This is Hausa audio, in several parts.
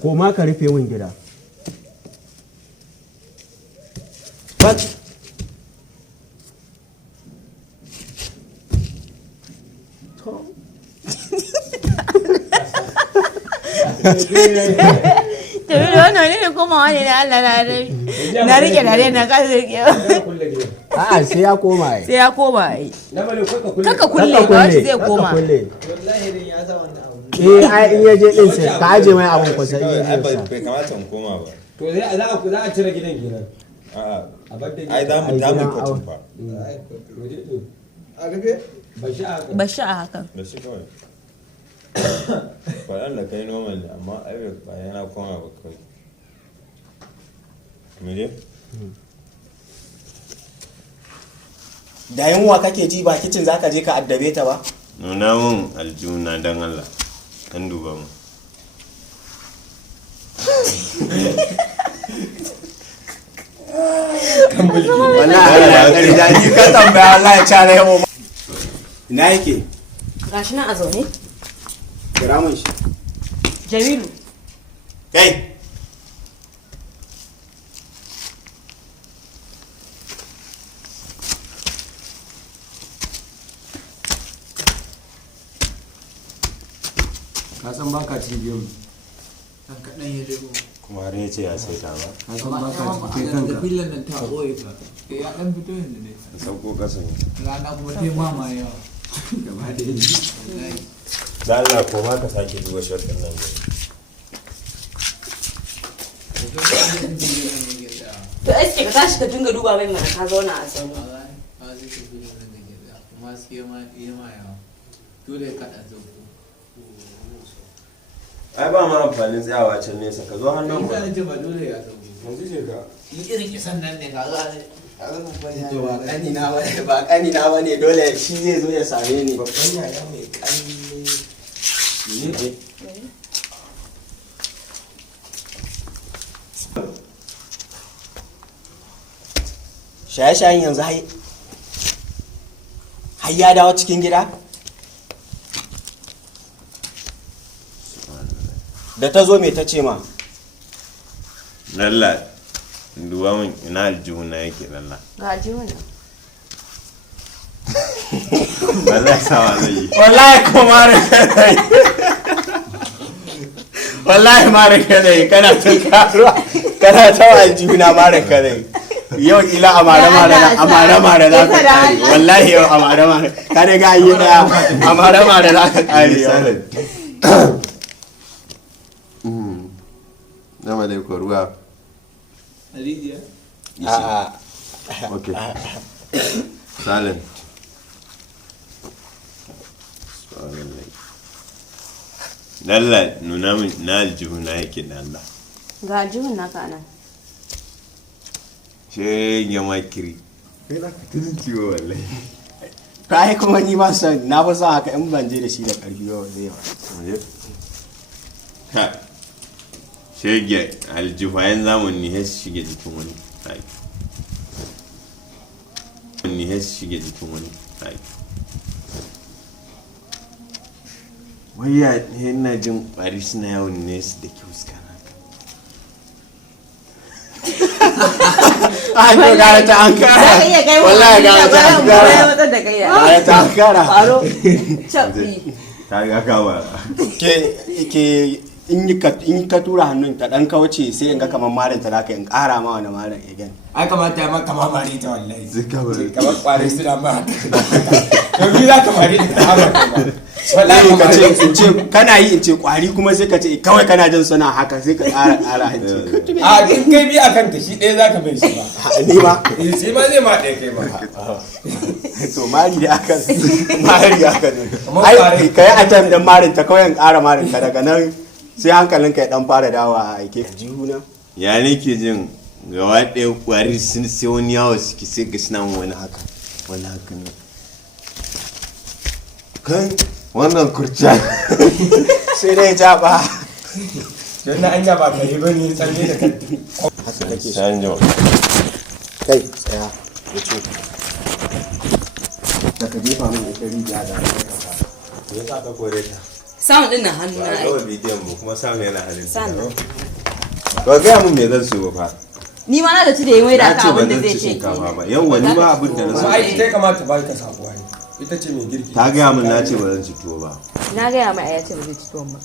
ko ma ka rufe min gida. What? Tafi da wannan ne kuma wani na Allah na rabi. Na rike da na ka rike. A'a sai ya koma ai. Sai ya koma ai. Kaka kulle Kaka ba wacce zai koma. wallahi din ya sa wannan abu Ai in yaje din sai ka aje mai abun kusa in yaje sa. bai kamata in koma ba. to za a cire gidan kenan A'a. a bar da Ai za mu kwacin fa. a rufe bashi a haka Bashi a hakan. Da shi kawai. Faɗan da kai normal ne amma ai ba yana koma ba kawai. Mene? Da yunwa kake ji ba kicin zaka je ka addabe ta ba? Nuna mun aljuna don Allah. Kan duba mu. Wallahi da ji ka tambaya Allah ya cara yau. Ina yake? Gashi nan a zaune. Kira mun shi. Jamilu. Kai. ka san baka ci biyu kan kadan ya lebo Kuma har ya ce ya sai ta ba. ka san baka ci kai kanka da fillan nan ta boye ka ya dan fito yanzu ne Sauko kasa ne. rana kuma te mama yawa gaba da yi wallahi Da Allah ko ma ka sake duba shirkin nan ne. To eske ka tashi ka dinga duba mai mana ka zauna a zaune. kuma sai ma yawa dole ka da zo Ai ba ma amfanin tsayawa can nesa ka zo hannun ina ba. ne ba dole ya zo Yanzu ce ka. irin kisan nan ne ga za To ba kani na bane dole shi zai zo ya same ni. Babban yaya mai ƙarni. Ne? Shaye-shayen yanzu har ya dawo cikin gida? Da ta zo me ta ce ma? Lalla, duba min ina aljihuna yake lalla. Ga jiwon nan. Wallahi sawa zai yi. Wallahi ko mare kai. Wallahi mare kai kana tun karuwa. Kana ta aljihuna mare kai. Yau ila amare za ka kare. Wallahi yau amare. Ka riga yi daya amare za ka kare yau. Nama dai ko ruwa. Alidia A'a. Okay. Silent. Lalla nuna min na aljihuna yake da Allah. Ga jiwon naka nan. Shege makiri. Kai na ka tudun ciwo wallahi. Kai kuma ni ma san na fi son haka in ban je da shi da karfi ba zai yawa. Ha. Shege aljihayen zamani ya shige jikin wani. Wani ya shige jikin wani. Waya yana jin ƙwari suna yawon nesa da ke fuska na Ai ko gara ta ankara. Wallahi gara ta ankara. Gara ta ankara. Faro. Chapi. ta ga kawa. Ke in ka tura hannun ta dan kauce sai in ga kamar marin ta zaka in ƙara ma wani marin again. ai kamata ya maka mamari ta wallahi Zika ba. kamar kwari suna ma to bi za ka mari ta haka Wallahi ka ce in ce kana yi in ce kwari kuma sai ka ce kawai kana jin suna haka sai ka ƙara hanci. a in kai bi akan ta shi ɗaya za ka bai shi ba Ni ma. shi ma zai ma ɗaya kai ba To mari da aka mari aka ne. Kamar Ai kwari. kai a time din marin ta kawai in ƙara marin ka daga nan sai hankalinka ya dan fara dawa a aike jihuna. Ya nake jin gaba ɗaya ƙwari sun sai wani yawo suke sai ga suna wani haka. Wani haka ne. Kai wannan kurciya. Sai dai jaba. don na anya ba ka yi ba ne tsalle da kai Haka kake so. Shan jima. Kai tsaya ya ce. Da ka jefa min ita rijiya da ka. Ya sa ka kore ta. Sound din na hannu ba na. ga bidiyon mu kuma samu yana halin Sound. ba ga mun me zan so ba fa Ni ma na da ci da mai da ka abin da zai ce. shinkafa ba yawa ni ba abin da na so ai kai kamata ba ka sabuwa ne ita ce mai girki ta ga mun na ce ba zan ci tuwo ba Na ga mai ya ce ba zai ci tuwon ba.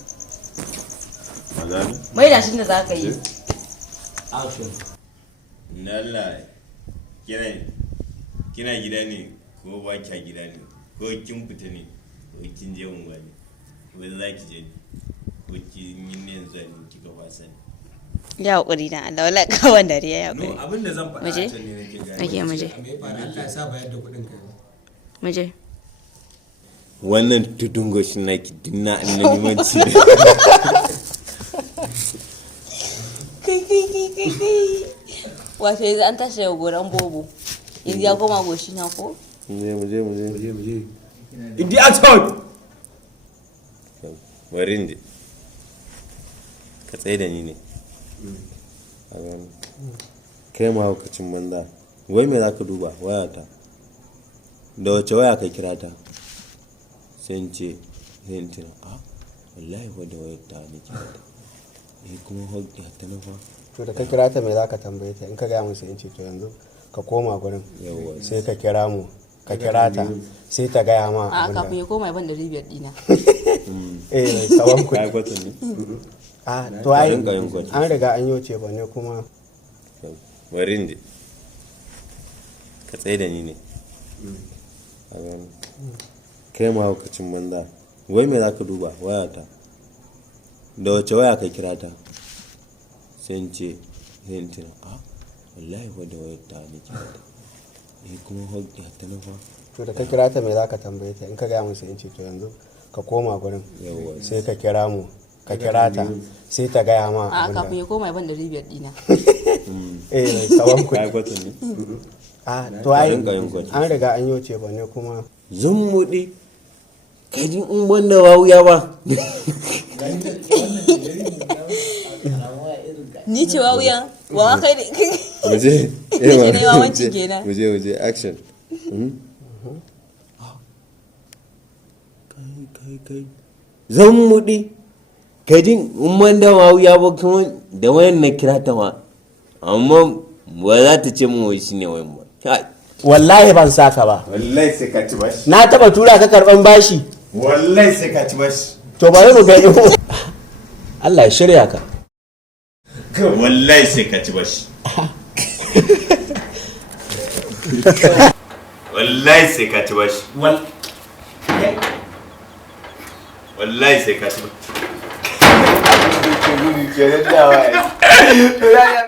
magana Mai da shi da za ka yi. Action. nalla kina gida ne ko ba kya gida ne ko kin fita ne ko kin je unguwa ne ko za ki je ko kin yi ne yanzu ne kika wasa ne Ya hakuri dan Allah wala kawan dare ya no hakuri. abin da zan faɗa Muje? a can ne nake gani Nake muje. me ya faru Allah ya sa bayar da kuɗin kai Muje. wannan tudun goshin naki dinna annabimanci ne Kai. Wato yanzu an tashi daga goran bobo. Yanzu ya koma goshi na ko? muje idi action warin da ka tsaye da ni ne a gani kai ma haukacin banza wai me za ka duba wayata da wace waya ka kira ta sai in ce sai in tuna wallahi wadda wayar ta ne kira ta kuma ya ta nufa to da ka kira ta me za ka tambaye ta in ka gaya musu in ce to yanzu ka koma gurin Yawwa. sai ka kira mu ka kira ta sai ta gaya ma A abin kafin da ya koma ban da ribiyar dina. tsawon kai kuɗi gwatan ne to ai rinka yin gwaji. an riga an yoce ba ne kuma warin da ka tsaye da ni ne a gani kai ma haukacin banza wai me za ka duba wayata da wace waya ka kira ta sai in ce sai in tuna wallahi wadda wayar ta ne kira ta kuma ya ta nufa to da ka kira ta me za ka tambaye ta in ka gaya musu in ce to yanzu ka koma gurin Yawwa. sai ka kira mu ka kira ta sai ta gaya ma A abin kafin da ya koma ban da ribiyar dina. tsawon kai kuɗi gwatan ne to ai rinka yin gwaji. an riga an yoce ba ne kuma zummuɗi kaji in banda wawuya ba Ni ce wa wuyan. Wa kai ne. muje Miji ne wawanci kenan. muje action kai zummuɗi kaji in banda wawuya ba kuma da wayan na kira ta ma amma ba za ta ce mu wai shine wayan ba kai wallahi ban saka ba wallahi sai ka ci bashi na taba tura ka karban bashi wallahi sai ka ci bashi to bari mu ga Allah ya shirya ka wallahi sai ka ci bashi wallahi sai ka ci bashi wallahi sai ka ci bashi